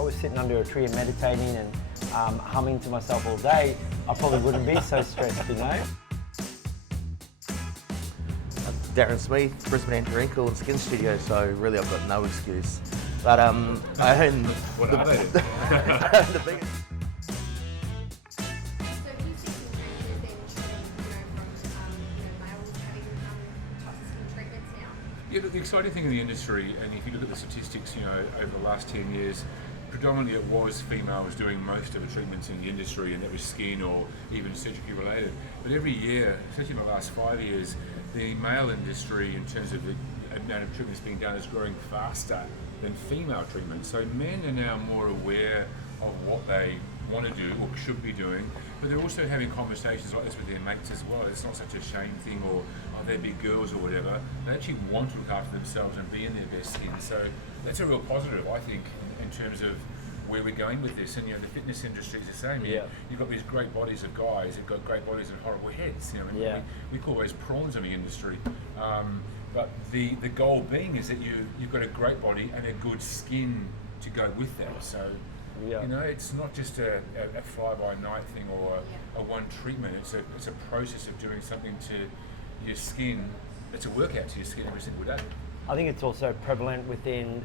I was sitting under a tree and meditating and humming to myself all day, I probably wouldn't be so stressed, you know? Darren Smith, Brisbane Anti-Wrinkle and Skin Studio, so really I've got no excuse. But I own What are they? the biggest. So do you see some changes then from males having toxic skin treatments now? Yeah, look, the exciting thing in the industry, and if you look at the statistics, over the last 10 years, predominantly it was females doing most of the treatments in the industry, and that was skin or even surgically related. But every year, especially in the last 5 years, the male industry, in terms of the amount of treatments being done, is growing faster than female treatment. So men are now more aware of what they want to do or should be doing, but they're also having conversations like this with their mates as well. It's not such a shame thing, or they're big girls or whatever. They actually want to look after themselves and be in their best skin. So that's a real positive, I think, in terms of where we're going with this. And the fitness industry is the same. Yeah. You've got these great bodies of guys, you've got great bodies of horrible heads. We call those prawns in the industry. But the goal being is that you've got a great body and a good skin to go with that. So it's not just a fly-by-night thing or a one treatment. It's a process of doing something to your skin. It's a workout to your skin every single day. I think it's also prevalent within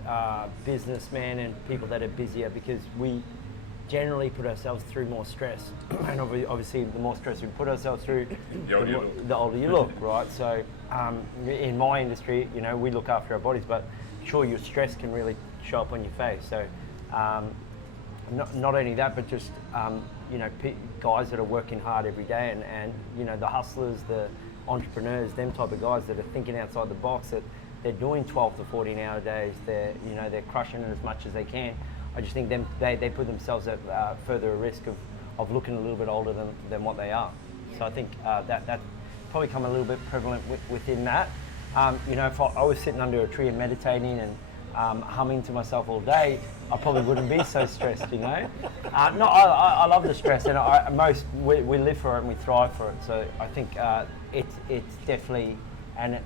businessmen and people that are busier, because we generally put ourselves through more stress. And obviously the more stress we put ourselves through, the older you look, right? So in my industry, we look after our bodies, but sure, your stress can really show up on your face. So not only that, but just guys that are working hard every day, and the hustlers, the entrepreneurs, them type of guys that are thinking outside the box, that they're doing 12 to 14-hour days. They're crushing it as much as they can. I just think they put themselves at further risk of looking a little bit older than what they are. So I think that probably come a little bit prevalent within that. If I was sitting under a tree and meditating and humming to myself all day, I probably wouldn't be so stressed, No, I love the stress, and we live for it and we thrive for it. So I think it's definitely, and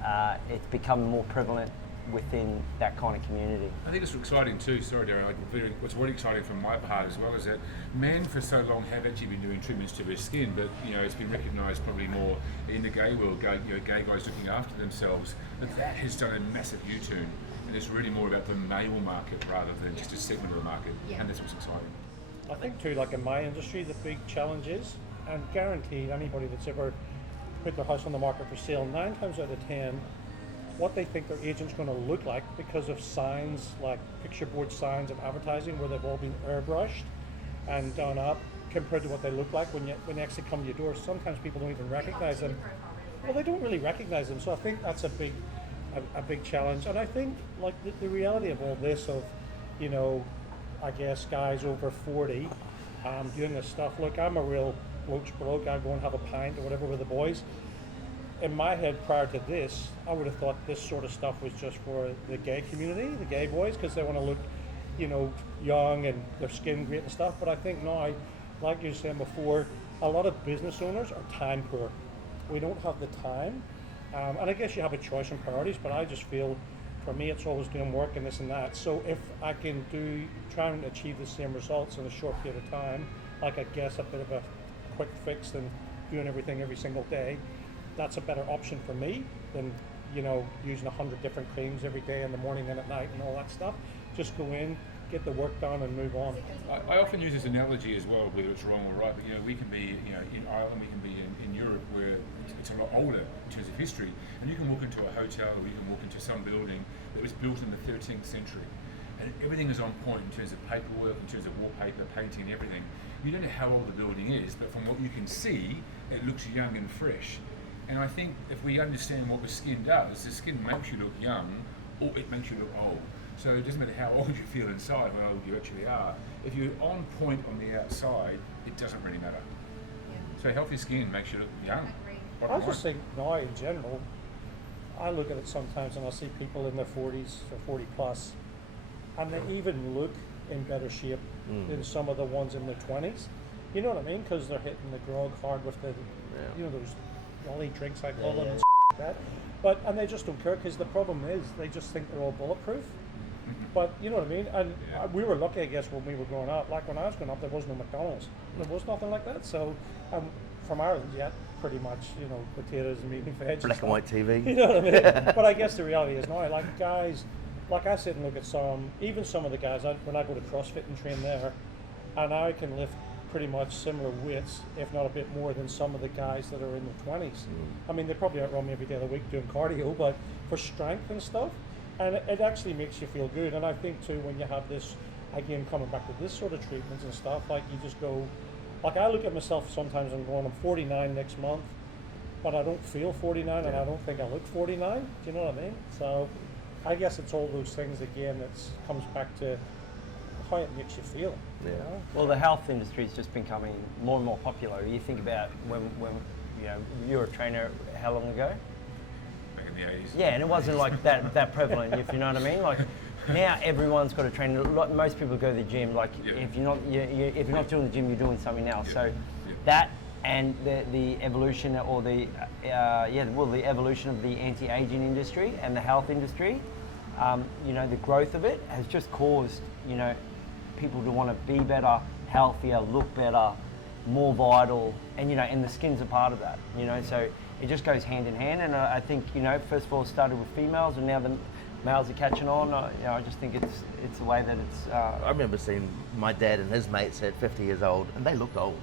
it's become more prevalent within that kind of community. I think it's exciting too, sorry Darren, what's really exciting from my part as well is that men for so long have actually been doing treatments to their skin, but it's been recognised probably more in the gay world, gay guys looking after themselves, but that has done a massive U-turn, and it's really more about the male market rather than just a segment of the market, and that's what's exciting. I think too, like in my industry, the big challenge is, and guaranteed anybody that's ever put their house on the market for sale, 9 times out of 10, what they think their agent's going to look like, because of signs like picture board signs of advertising where they've all been airbrushed and done up compared to what they look like when they actually come to your door. Sometimes people don't even recognize them. Well, they don't really recognize them. So I think that's a big challenge. And I think like the reality of all this of, I guess guys over 40 doing this stuff. Look, I'm a real bloke. I go and have a pint or whatever with the boys. In my head prior to this, I would have thought this sort of stuff was just for the gay community, the gay boys, because they want to look, young and their skin great and stuff. But I think now, like you were saying before, a lot of business owners are time poor. We don't have the time. And I guess you have a choice in priorities, but I just feel, for me, it's always doing work and this and that. So if I can try and achieve the same results in a short period of time, like I guess a bit of a quick fix than doing everything every single day, that's a better option for me than using 100 different creams every day in the morning and at night and all that stuff. Just go in, get the work done and move on. I often use this analogy as well, whether it's wrong or right, but we can be in Ireland, we can be in Europe, where it's a lot older in terms of history, and you can walk into a hotel or you can walk into some building that was built in the 13th century, and everything is on point in terms of paperwork, in terms of wallpaper, painting, everything. You don't know how old the building is, but from what you can see, it looks young and fresh. And I think if we understand what the skin does, the skin makes you look young or it makes you look old. So it doesn't matter how old you feel inside, how old you actually are. If you're on point on the outside, it doesn't really matter. So healthy skin makes you look young. I just think now in general, I look at it sometimes and I see people in their 40s or 40 plus, and they even look in better shape than some of the ones in their 20s. You know what I mean? Because they're hitting the grog hard with the, those Ollie drinks, I call them, and that. And they just don't care, because the problem is they just think they're all bulletproof. But you know what I mean? And we were lucky, I guess, when we were growing up. Like when I was growing up, there was no McDonald's. There was nothing like that. So from Ireland, yeah, pretty much, potatoes and meat and veg. Black and white TV. You know what I mean? But I guess the reality is now, like guys, like I sit and look at even some of the guys, when I go to CrossFit and train there, and I can lift pretty much similar weights, if not a bit more than some of the guys that are in their 20s. I mean, they probably outrun me every day of the week doing cardio, but for strength and stuff, and it actually makes you feel good. And I think too, when you have this, again, coming back to this sort of treatments and stuff, like you just go, like I look at myself sometimes and going, I'm 49 next month, but I don't feel 49 and I don't think I look 49. Do you know what I mean? So I guess it's all those things again that comes back to how it makes you feel. Yeah. You know? Well, the health industry is just becoming more and more popular. You think about when you were a trainer how long ago? Back in the 80s. Yeah, and it wasn't like that prevalent, if you know what I mean. Like now, everyone's got a trainer. Most people go to the gym. Like if you're not doing the gym, you're doing something else. So that and the evolution or the evolution of the anti-aging industry and the health industry. The growth of it has just caused people to want to be better, healthier, look better, more vital, and the skin's a part of that. So it just goes hand in hand. And I think first of all it started with females, and now the males are catching on. I just think it's the way that it's. I remember seeing my dad and his mates at 50 years old, and they looked old.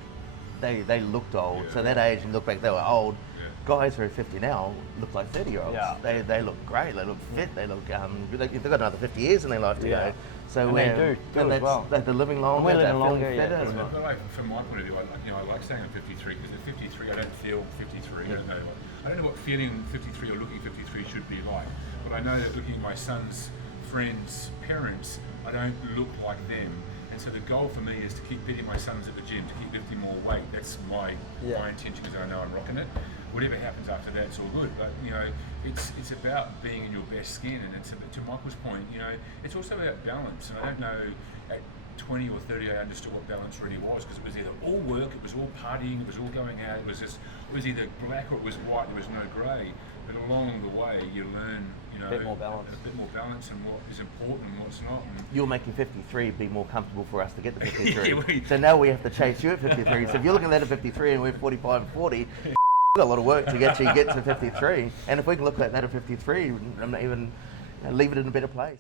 They looked old. Yeah. So that age, and look back, they were old. Yeah. Guys who are 50 now look like 30-year-olds. Yeah. They look great. They look fit. They look they've got another 50 years in their life to go. So And they do as well. They're living longer. And we're living they're feeling longer, yeah, fitter. as well. But like, from my point of view, I like saying I'm 53 because at 53 I don't feel 53. I don't know what feeling 53 or looking 53 should be like. But I know that looking at my son's friends' parents, I don't look like them. And so the goal for me is to keep beating my sons at the gym, to keep lifting more weight. That's my intention, because I know I'm rocking it. Whatever happens after that, it's all good. But it's about being in your best skin, and it's to Michael's point. It's also about balance. And I don't know at 20 or 30 I understood what balance really was, because it was either all work, it was all partying, it was all going out. It was either black or it was white. There was no grey. But along the way, you learn. A bit more balance. A bit more balance, and what is important and what's not. And You're making 53 be more comfortable for us to get to 53. Yeah, So now we have to chase you at 53. So if you're looking at that at 53 and we're 45 and 40, we've got a lot of work to get to 53. And if we can look at that at 53, I'm not even leave it in a better place.